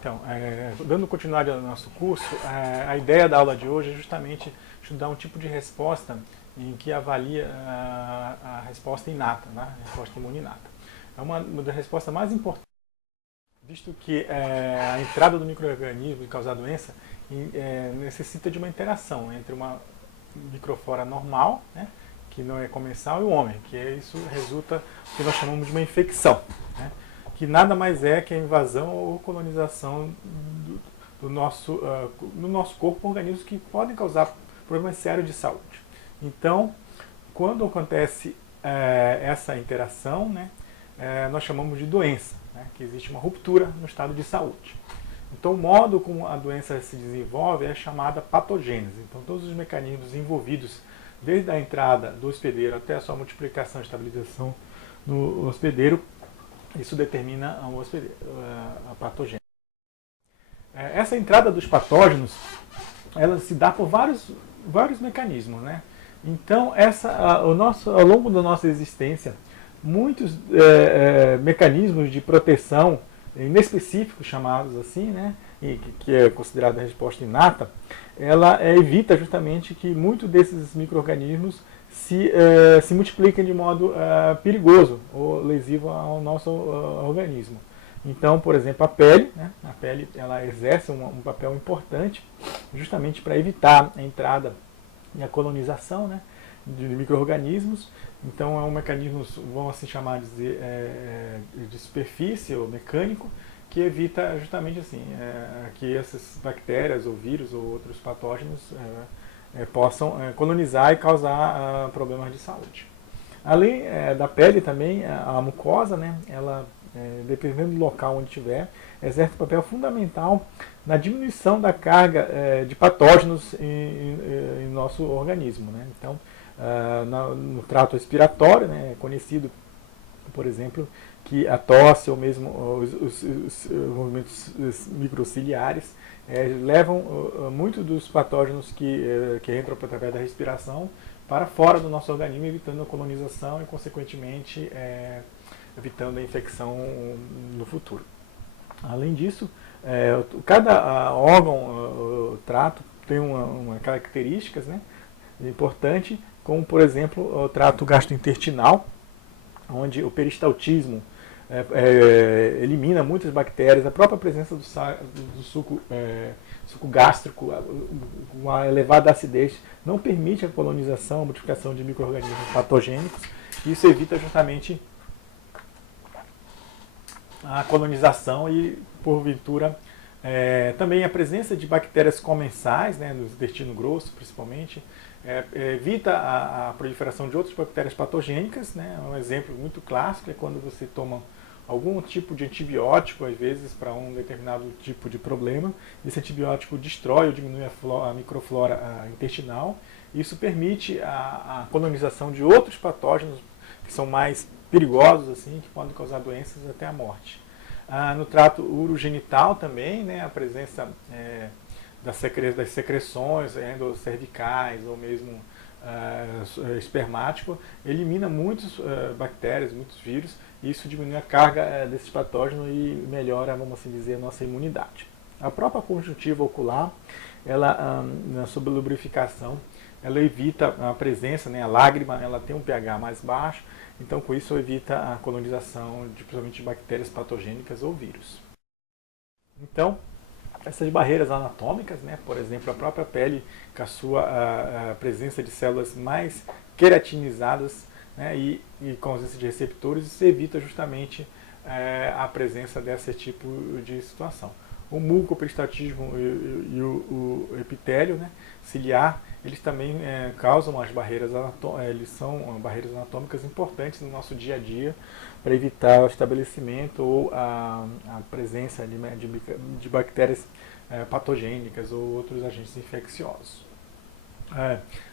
Então, dando continuidade ao nosso curso, a ideia da aula de hoje é justamente estudar um tipo de resposta em que avalia a resposta inata, né? A resposta imune inata. É uma das respostas mais importantes, visto que a entrada do micro-organismo e causar doença necessita de uma interação entre uma microflora normal, né, que não é comensal, e o homem, que isso resulta no que nós chamamos de uma infecção, né, que nada mais é que a invasão ou colonização no nosso corpo por organismos que podem causar problemas sérios de saúde. Então, quando acontece essa interação, né, nós chamamos de doença, né, que existe uma ruptura no estado de saúde. Então, o modo como a doença se desenvolve é chamada patogênese. Então, todos os mecanismos envolvidos, desde a entrada do hospedeiro até a sua multiplicação e estabilização no hospedeiro, isso determina a patogênese. Essa entrada dos patógenos, ela se dá por vários mecanismos, né? Então, ao longo da nossa existência, muitos mecanismos de proteção inespecíficos, chamados assim, né, e que é considerada a resposta inata, ela evita justamente que muitos desses micro-organismos se multipliquem de modo perigoso ou lesivo ao nosso organismo. Então, por exemplo, a pele, né, ela exerce um papel importante justamente para evitar a entrada e a colonização, né, de micro-organismos. Então é um mecanismo, vamos assim chamar de superfície ou mecânico, que evita justamente assim, que essas bactérias ou vírus ou outros patógenos possam colonizar e causar problemas de saúde. Além da pele também, a mucosa, né, ela, dependendo do local onde estiver, exerce um papel fundamental na diminuição da carga de patógenos em nosso organismo, né? Então, no trato respiratório, né, é conhecido, por exemplo, que a tosse ou mesmo os movimentos microciliares levam muitos dos patógenos que entram através da respiração para fora do nosso organismo, evitando a colonização e, consequentemente, evitando a infecção no futuro. Além disso, cada órgão, trato, tem uma características, né, importante, como, por exemplo, o trato gastrointestinal, onde o peristaltismo elimina muitas bactérias, a própria presença do suco gástrico, com uma elevada acidez, não permite a colonização, a multiplicação de micro-organismos patogênicos, e isso evita justamente a colonização e, porventura, também a presença de bactérias comensais, né, no intestino grosso principalmente, evita a proliferação de outras bactérias patogênicas, né. Um exemplo muito clássico é quando você toma algum tipo de antibiótico, às vezes, para um determinado tipo de problema. Esse antibiótico destrói ou diminui a microflora intestinal. Isso permite a colonização de outros patógenos que são mais perigosos, assim, que podem causar doenças até a morte. No trato urogenital também, né, a presença das secreções endocervicais ou mesmo espermático elimina muitas bactérias, muitos vírus, e isso diminui a carga desses patógenos e melhora, vamos assim dizer, a nossa imunidade. A própria conjuntiva ocular, ela, na sua lubrificação, ela evita a presença, né, a lágrima, ela tem um pH mais baixo, então com isso evita a colonização principalmente de bactérias patogênicas ou vírus. Então, essas barreiras anatômicas, né, por exemplo, a própria pele com a sua presença de células mais queratinizadas, né, e com a ausência de receptores, isso evita justamente a presença desse tipo de situação. O mucoperistatismo e o epitélio, né, ciliar, eles também causam as barreiras eles são barreiras anatômicas importantes no nosso dia a dia para evitar o estabelecimento ou a presença de bactérias patogênicas ou outros agentes infecciosos.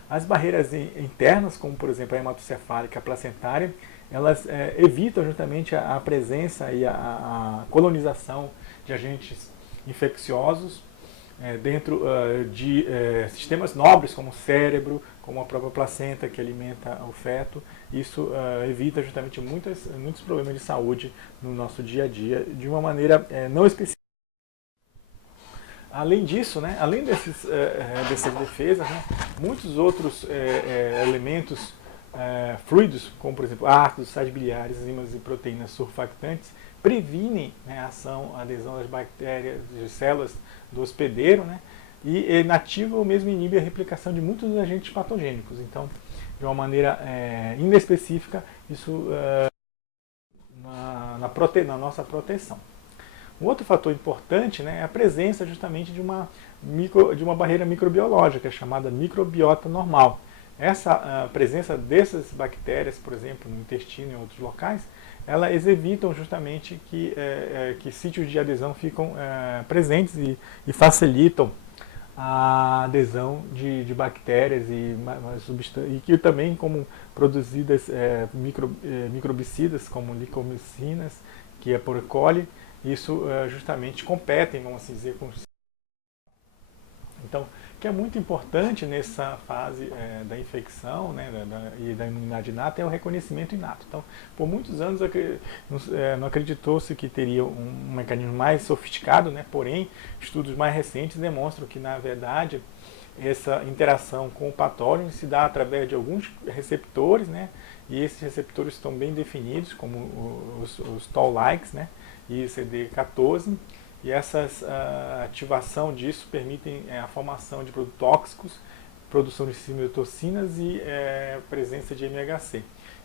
As barreiras internas, como por exemplo a hematocefálica, a placentária, elas evitam justamente a presença e a colonização de agentes infecciosos dentro de sistemas nobres como o cérebro, como a própria placenta que alimenta o feto. Isso evita justamente muitos problemas de saúde no nosso dia a dia de uma maneira não específica. Além disso, né, além dessas defesas, né, muitos outros elementos fluidos, como por exemplo ácidos, sais biliares, enzimas e proteínas surfactantes, previnem, né, a adesão das bactérias, das células do hospedeiro, né, e inativa ou mesmo inibe a replicação de muitos agentes patogênicos. Então, de uma maneira inespecífica, isso na nossa proteção. Um outro fator importante, né, é a presença justamente de uma barreira microbiológica chamada microbiota normal. Essa presença dessas bactérias, por exemplo, no intestino e em outros locais, elas evitam justamente que sítios de adesão ficam presentes e facilitam a adesão de bactérias e que também como produzidas microbicidas como licomicinas, que é por E. coli, isso justamente competem, vamos assim dizer, com... Então, o que é muito importante nessa fase da infecção, né, e da imunidade inata é o reconhecimento inato. Então, por muitos anos não acreditou-se que teria um mecanismo mais sofisticado, né, porém, estudos mais recentes demonstram que, na verdade, essa interação com o patógeno se dá através de alguns receptores, né, e esses receptores estão bem definidos, como os Toll-likes, né, e CD14, e essa ativação disso permitem a formação de produtos tóxicos, produção de citocinas e presença de MHC.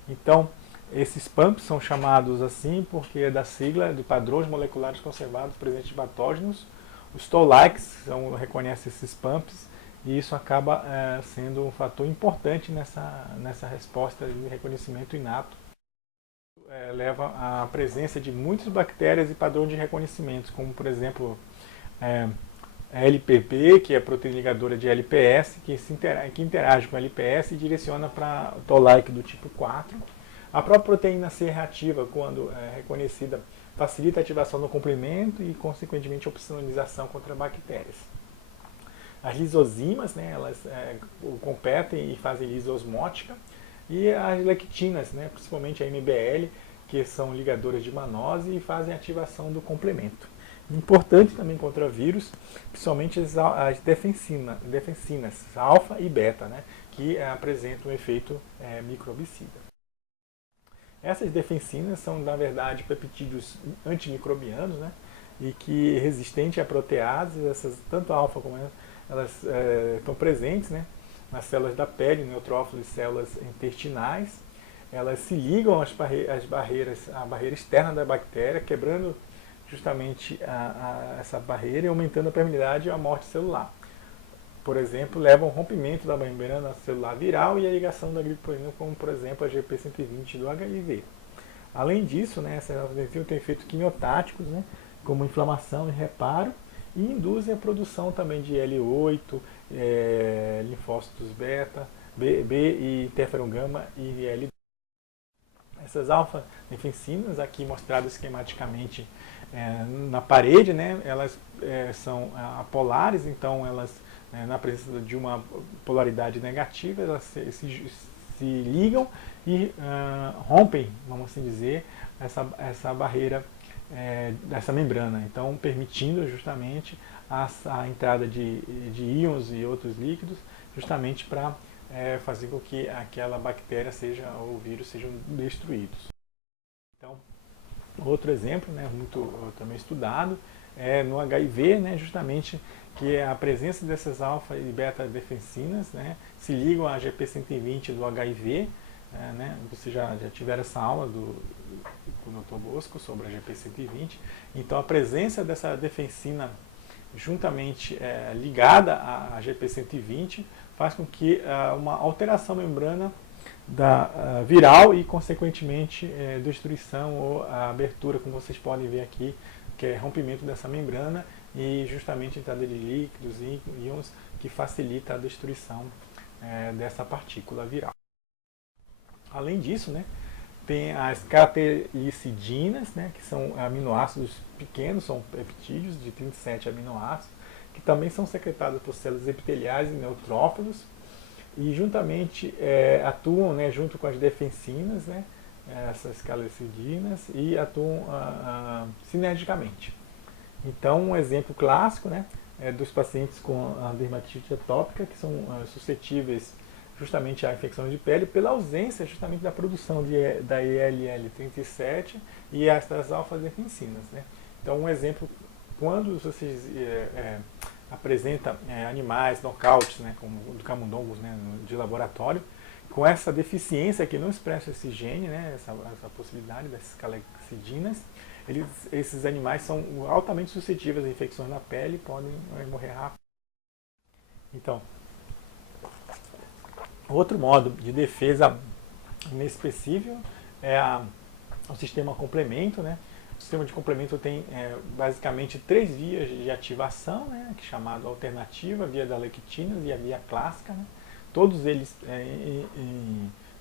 Então, esses PAMPs são chamados assim porque é da sigla de padrões moleculares conservados presentes em patógenos. Os Toll-likes reconhecem esses PAMPs e isso acaba sendo um fator importante nessa resposta de reconhecimento inato. Leva à presença de muitas bactérias e padrões de reconhecimento, como por exemplo a LPP, que é a proteína ligadora de LPS, que interage com a LPS e direciona para o Toll-like do tipo 4. A própria proteína C reativa, quando reconhecida, facilita a ativação do complemento e, consequentemente, a opsonalização contra bactérias. As lisozimas, né, elas competem e fazem lisosmótica. E as lectinas, né, principalmente a MBL, que são ligadoras de mannose e fazem ativação do complemento. Importante também contra vírus, principalmente as defensinas, alfa e beta, né, que apresentam um efeito microbicida. Essas defensinas são, na verdade, peptídeos antimicrobianos, né, e que resistentes a proteases, tanto a alfa como elas estão presentes, né, nas células da pele, neutrófilos e células intestinais. Elas se ligam à barreira externa da bactéria, quebrando justamente essa barreira e aumentando a permeabilidade e a morte celular. Por exemplo, levam ao rompimento da membrana celular viral e a ligação da gripe suína, como por exemplo a GP120 do HIV. Além disso, né, essas defensivas têm efeitos quimiotáticos, né, como inflamação e reparo, e induzem a produção também de L8, linfócitos beta, B e interferon gama e L2. Essas alfa-defensinas, aqui mostradas esquematicamente na parede, né, elas são apolares, então elas, na presença de uma polaridade negativa, elas se ligam e rompem, vamos assim dizer, essa barreira dessa membrana, então permitindo justamente a entrada de íons e outros líquidos, justamente para fazer com que aquela bactéria ou o vírus sejam destruídos. Então, outro exemplo, né, muito também estudado, é no HIV, né, justamente que a presença dessas alfa e beta defensinas, né, se ligam à GP120 do HIV, né, vocês já tiveram essa aula com o Dr. Bosco sobre a GP120. Então, a presença dessa defensina juntamente ligada à GP120 faz com que uma alteração membrana viral e, consequentemente, destruição ou a abertura, como vocês podem ver aqui, que é rompimento dessa membrana e justamente a entrada de líquidos e íons que facilita a destruição dessa partícula viral. Além disso, né, tem as cateicidinas, né, que são aminoácidos pequenos, são peptídeos de 37 aminoácidos, que também são secretados por células epiteliais e neutrófilos, e juntamente atuam, né, junto com as defensinas, né, essas cateicidinas, e atuam sinergicamente. Então, um exemplo clássico, né, dos pacientes com a dermatite atópica, que são suscetíveis justamente à infecção de pele, pela ausência justamente da produção da IL-37 e das alfa-defensinas, né? Então, um exemplo, quando vocês apresenta animais nocautes, né, como do camundongos, né, de laboratório, com essa deficiência que não expressa esse gene, né, essa possibilidade das calexidinas, esses animais são altamente suscetíveis a infecções na pele e podem morrer rápido. Então, outro modo de defesa inexpressível é o sistema complemento, né? O sistema de complemento tem basicamente 3 vias de ativação, né? Que é chamado alternativa, via da lectinas e a via clássica, né? Todos eles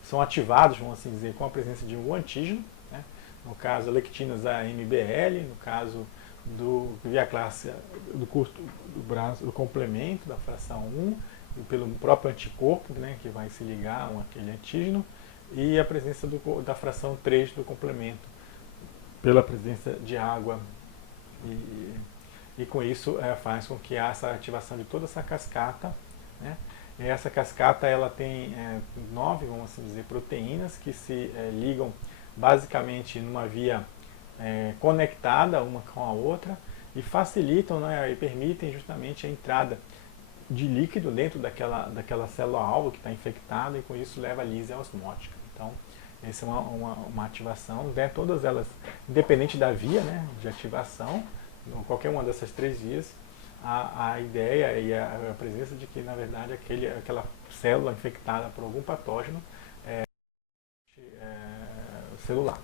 são ativados, vamos assim dizer, com a presença de um antígeno, né? No caso, a lectinas a MBL, no caso do via clássica do curto do braço, do complemento da fração 1, pelo próprio anticorpo, né, que vai se ligar àquele antígeno, e a presença da fração 3 do complemento, pela presença de água. E com isso faz com que haja essa ativação de toda essa cascata, né? E essa cascata ela tem 9, vamos assim dizer, proteínas que se ligam basicamente numa via conectada uma com a outra e facilitam, né, e permitem justamente a entrada de líquido dentro daquela célula-alvo que está infectada e com isso leva a lise osmótica. Então, essa é uma ativação, né? Todas elas, independente da via, né, de ativação, qualquer uma dessas 3 vias, a ideia e a presença de que, na verdade, aquela célula infectada por algum patógeno celular.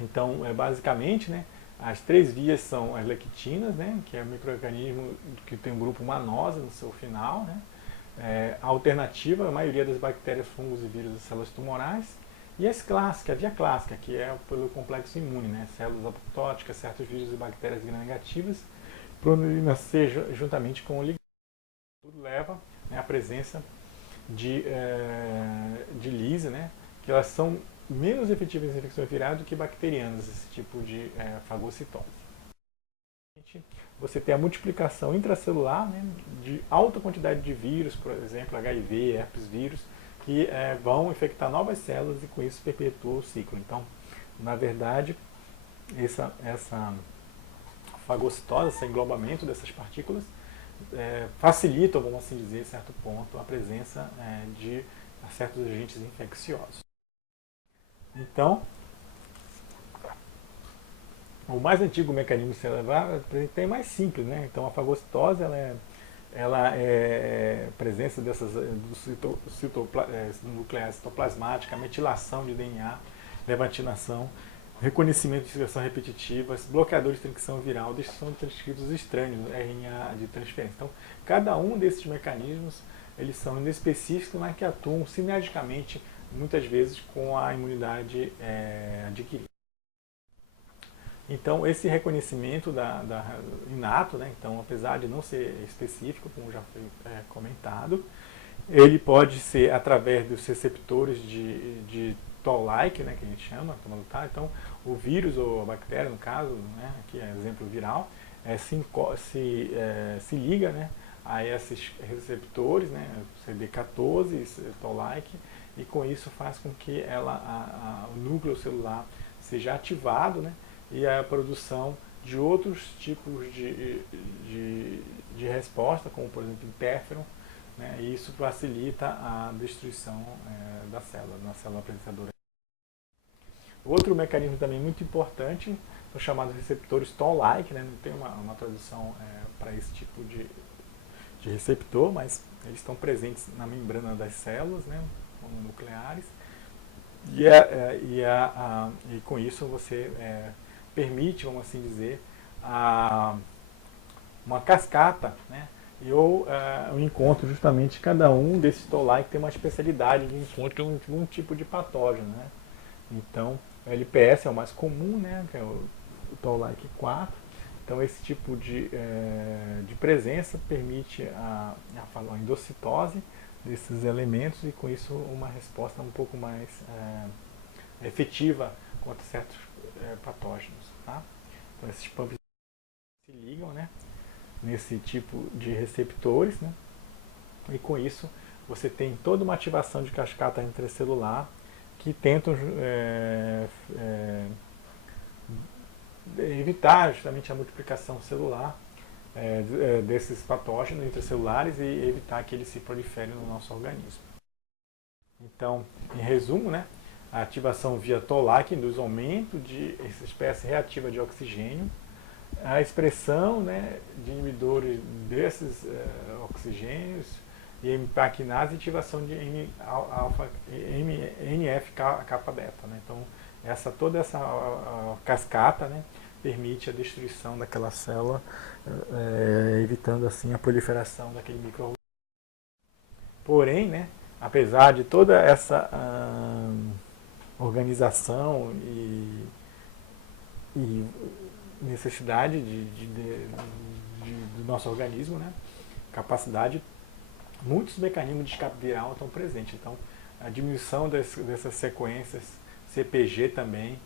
Então, basicamente, né, as 3 vias são as lectinas, né, que é o microorganismo que tem um grupo manosa no seu final, né, a alternativa, a maioria das bactérias, fungos e vírus das células tumorais, e as clássicas, a via clássica, que é pelo complexo imune, né, células apoptóticas, certos vírus e bactérias gram-negativas, proteína C juntamente com o ligando. Tudo leva, né, à presença de lise, né, que elas são menos efetivas em infecções virais do que bacterianas, esse tipo de fagocitose. Você tem a multiplicação intracelular, né, de alta quantidade de vírus, por exemplo, HIV, herpes vírus, que vão infectar novas células e com isso perpetua o ciclo. Então, na verdade, essa fagocitose, esse englobamento dessas partículas, facilita, vamos assim dizer, em certo ponto, a presença de certos agentes infecciosos. Então, o mais antigo mecanismo celular é mais simples, né? Então, a fagocitose ela é presença dessas nuclease citoplasmática, metilação de DNA, levantinação, reconhecimento de expressão repetitiva, bloqueadores de transcrição viral, destruição de transcritos estranhos, RNA de transferência. Então, cada um desses mecanismos, eles são inespecíficos, mas que atuam sinergicamente, muitas vezes, com a imunidade adquirida. Então, esse reconhecimento inato, né, então, apesar de não ser específico, como já foi comentado, ele pode ser através dos receptores de Toll-like, né, que a gente chama, então o vírus ou a bactéria, no caso, né, aqui é exemplo viral, se liga, né, a esses receptores, né, CD14, Toll-like, e com isso faz com que o núcleo celular seja ativado, né, e a produção de outros tipos de resposta, como por exemplo interferon, né, e isso facilita a destruição da célula, na célula apresentadora. Outro mecanismo também muito importante são chamados receptores Toll-like, né, não tem uma tradução para esse tipo de receptor, mas eles estão presentes na membrana das células, né, como nucleares, e com isso você permite, vamos assim dizer, uma cascata, né, ou o encontro justamente de cada um desses Toll-like tem uma especialidade de encontro de um tipo de patógeno, né. Então, o LPS é o mais comum, né, que é o Toll-like 4. Então, esse tipo de presença permite a endocitose desses elementos e, com isso, uma resposta um pouco mais efetiva contra certos patógenos. Tá? Então, esses pumps se ligam, né, nesse tipo de receptores, né? E com isso você tem toda uma ativação de cascata intracelular que tentam evitar justamente a multiplicação celular desses patógenos intracelulares e evitar que eles se proliferem no nosso organismo. Então, em resumo, né, a ativação via TOLAC induz aumento de espécie reativa de oxigênio, a expressão, né, de inibidores desses oxigênios e MPAC-kinase e ativação de NF-kappa-beta. Né? Então, toda essa cascata, né, permite a destruição daquela célula, evitando assim a proliferação daquele micro-organismo. Porém, né, apesar de toda essa organização e necessidade do nosso organismo, né, capacidade, muitos mecanismos de escape viral estão presentes. Então, a diminuição dessas sequências, CPG também,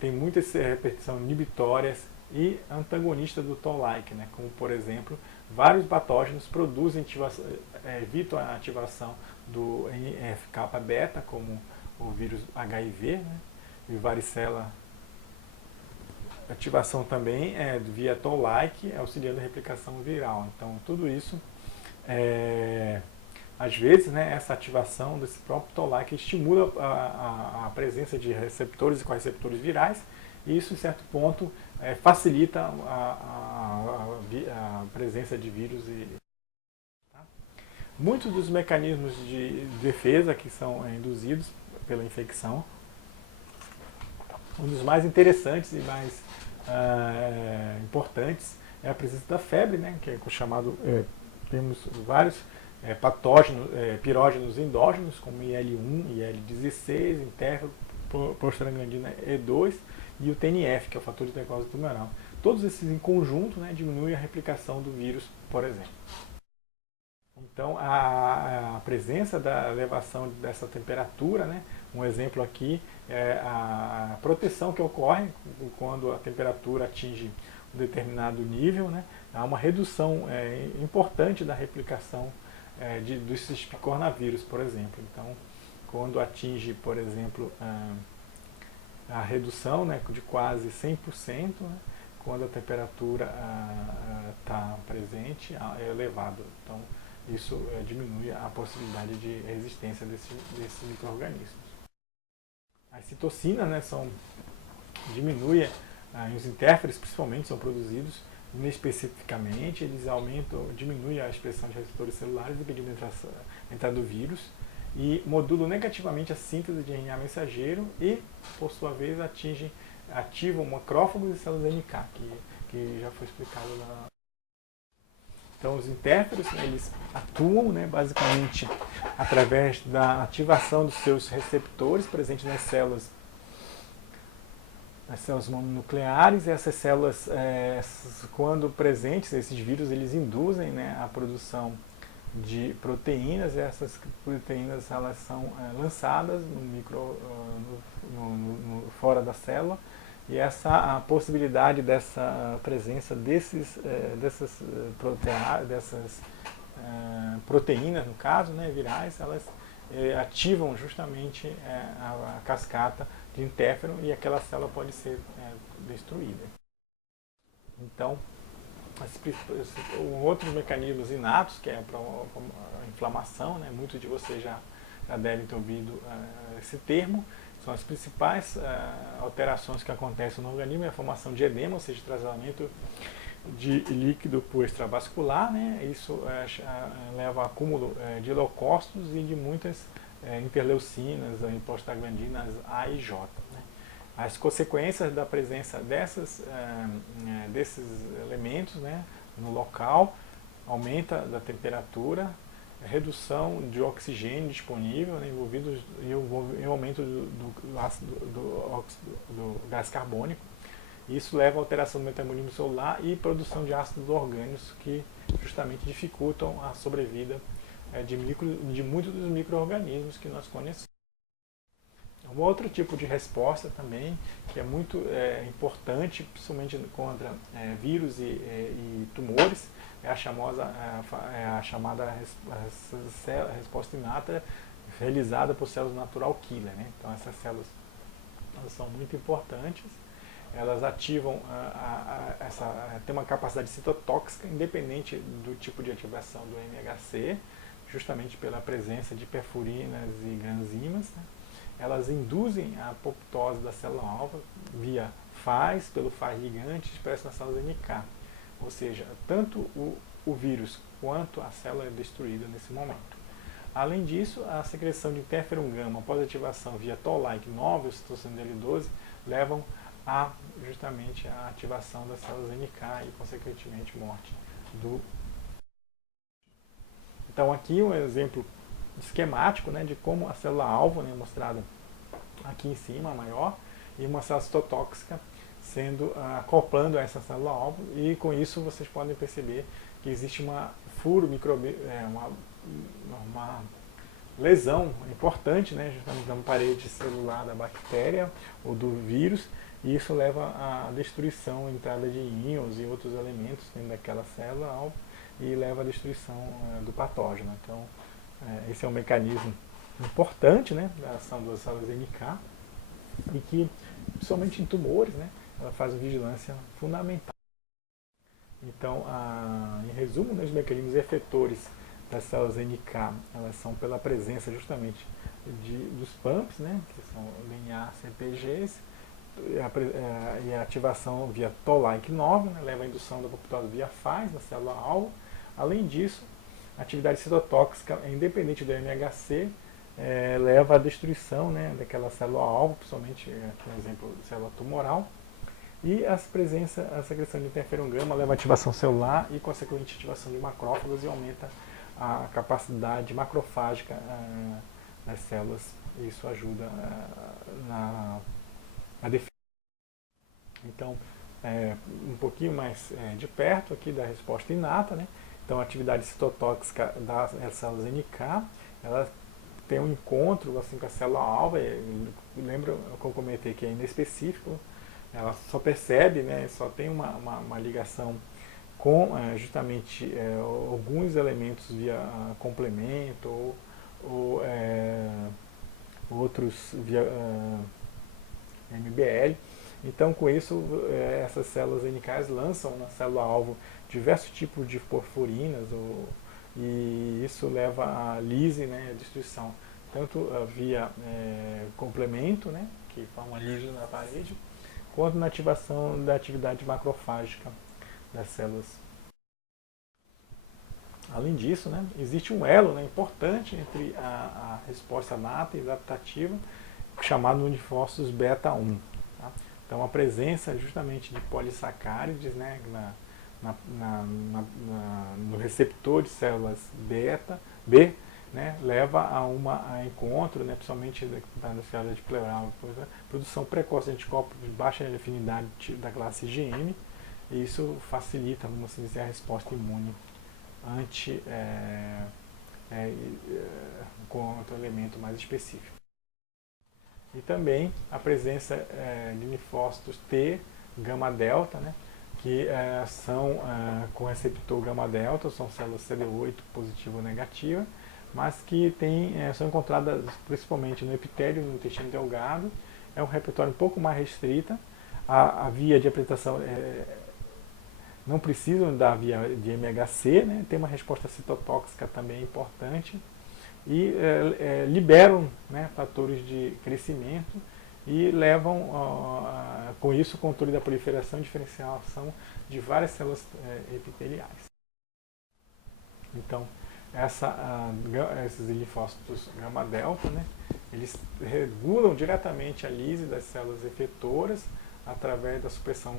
tem muitas repetições inibitórias e antagonistas do Toll-like, né, como, por exemplo, vários patógenos produzem evitam a ativação do NF-kappa-beta, como o vírus HIV, né, e varicela. Ativação também via Toll-like, auxiliando a replicação viral. Então, tudo isso, às vezes, né, essa ativação desse próprio Toll-like estimula a presença de receptores e co-receptores virais, e isso, em certo ponto, facilita a presença de vírus. Tá? Muitos dos mecanismos de defesa que são induzidos pela infecção, um dos mais interessantes e mais importantes é a presença da febre, né, que é chamado, temos vários patógenos, pirógenos endógenos, como IL-1, IL-16, interferon, prostaglandina E2 e o TNF, que é o fator de necrose tumoral. Todos esses em conjunto, né, diminuem a replicação do vírus, por exemplo. Então, a presença da elevação dessa temperatura, né, um exemplo aqui é a proteção que ocorre quando a temperatura atinge um determinado nível, né, há uma redução importante da replicação desses coronavírus, por exemplo. Então, quando atinge, por exemplo, a redução, né, de quase 100%, né, quando a temperatura está presente, é elevado. Então, isso diminui a possibilidade de resistência desses micro-organismos. As citocinas, né, diminuem, os interferons principalmente são produzidos inespecificamente, eles diminuem a expressão de receptores celulares impedindo a entrada do vírus e modulam negativamente a síntese de RNA mensageiro e, por sua vez, ativam macrófagos e células NK, que já foi explicado na... Então, os interferons, eles atuam, né, basicamente através da ativação dos seus receptores presentes nas células mononucleares. Essas células, quando presentes, esses vírus, eles induzem, né, a produção de proteínas, e essas proteínas elas são lançadas fora da célula, e a possibilidade dessa presença dessas proteínas, no caso, né, virais, elas ativam justamente a cascata de interferon e aquela célula pode ser destruída. Então, outros mecanismos inatos, que é a inflamação, né, muitos de vocês já devem ter ouvido esse termo, são as principais alterações que acontecem no organismo, é a formação de edema, ou seja, tratamento de líquido por extravascular, né? Isso leva ao acúmulo de leucócitos e de muitas interleucinas, prostaglandinas A e J. Né? As consequências da presença desses elementos, né, no local, aumenta da temperatura, redução de oxigênio disponível, né, envolvido e o aumento do gás carbônico. Isso leva à alteração do metabolismo celular e produção de ácidos orgânicos que justamente dificultam a sobrevida de muitos dos micro-organismos que nós conhecemos. Um outro tipo de resposta também, que é muito importante, principalmente contra vírus e tumores, é a chamada resposta inata realizada por células natural killer, né? Então essas células, elas são muito importantes, elas ativam, tem uma capacidade citotóxica independente do tipo de ativação do MHC, justamente pela presença de perfurinas e granzimas, né? Elas induzem a apoptose da célula-alvo via FAS, pelo FAS ligante, expresso nas células NK. Ou seja, tanto o vírus quanto a célula é destruída nesse momento. Além disso, a secreção de interferon gama após ativação via Toll-like 9 ou citocina L12 levam a justamente a ativação das células NK e, consequentemente, morte do. Então, aqui um exemplo esquemático, né, de como a célula-alvo, né, mostrada aqui em cima, maior, e uma célula citotóxica sendo acoplando a essa célula-alvo, e com isso vocês podem perceber que existe uma uma lesão importante, né, justamente na parede celular da bactéria ou do vírus, e isso leva à destruição, entrada de íons e outros elementos dentro daquela célula-alvo, e leva à destruição do patógeno. Então, esse é um mecanismo importante, né, da ação das células NK, e que, principalmente em tumores, né, ela faz uma vigilância fundamental. Então, em resumo, né, os mecanismos efetores das células NK, elas são pela presença justamente dos PAMPs, né, que são DNA CpGs, e a ativação via Toll-like 9, né, leva à indução da apoptose via FAS na célula-alvo. Além disso, a atividade citotóxica, independente do MHC, leva à destruição, né, daquela célula-alvo, principalmente, por exemplo, célula tumoral. E a secreção de interferon gama leva à ativação celular e, consequentemente, ativação de macrófagos e aumenta a capacidade macrofágica das células. E isso ajuda na defesa. Então, um pouquinho mais de perto aqui da resposta inata, né? Então, a atividade citotóxica das células NK, ela tem um encontro assim, com a célula-alvo. Lembra que eu comentei que é inespecífico, ela só percebe, né, só tem uma ligação com justamente alguns elementos via complemento ou outros via MBL. Então, com isso, essas células NK lançam na célula-alvo diversos tipos de porfurinas, e isso leva à lise, né, à destruição, tanto via complemento, né, que forma liso na parede, quanto na ativação da atividade macrofágica das células. Além disso, né, existe um elo, né, importante entre a resposta nata e adaptativa, chamado linfócitos beta 1. Tá? Então, a presença justamente de polissacárides, né, no receptor de células beta, B, né, leva a encontro, né, principalmente na célula de pleural, produção precoce de anticorpos de baixa afinidade da classe IgM, e isso facilita, vamos assim dizer, a resposta imune contra o elemento mais específico. E também a presença de linfócitos T, gama-delta, né, que são com receptor gama-delta, são células CD8 positiva ou negativa, mas que são encontradas principalmente no epitélio e no intestino delgado. É um repertório um pouco mais restrita. A via de apresentação não precisam da via de MHC, né? Tem uma resposta citotóxica também importante, e liberam, né, fatores de crescimento e levam, com isso, o controle da proliferação e diferenciação de várias células epiteliais. Então, esses linfócitos gama-delta, né, eles regulam diretamente a lise das células efetoras através da supressão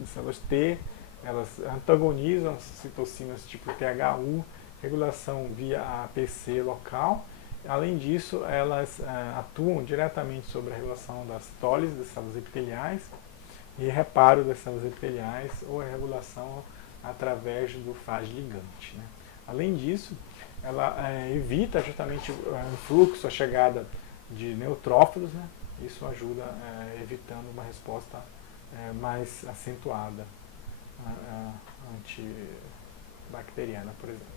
de células T, elas antagonizam citocinas tipo THU, regulação via APC local. Além disso, elas atuam diretamente sobre a regulação da citólise das células epiteliais e reparo das células epiteliais, ou a regulação através do FAS ligante, né? Além disso, ela evita justamente o fluxo, a chegada de neutrófilos, né? Isso ajuda evitando uma resposta mais acentuada bacteriana, por exemplo.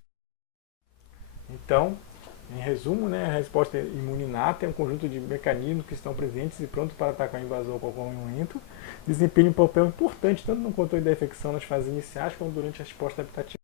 Então, em resumo, né, a resposta imune inata é um conjunto de mecanismos que estão presentes e prontos para atacar o invasor ou qualquer elemento, desempenham um papel importante tanto no controle da infecção nas fases iniciais como durante a resposta adaptativa.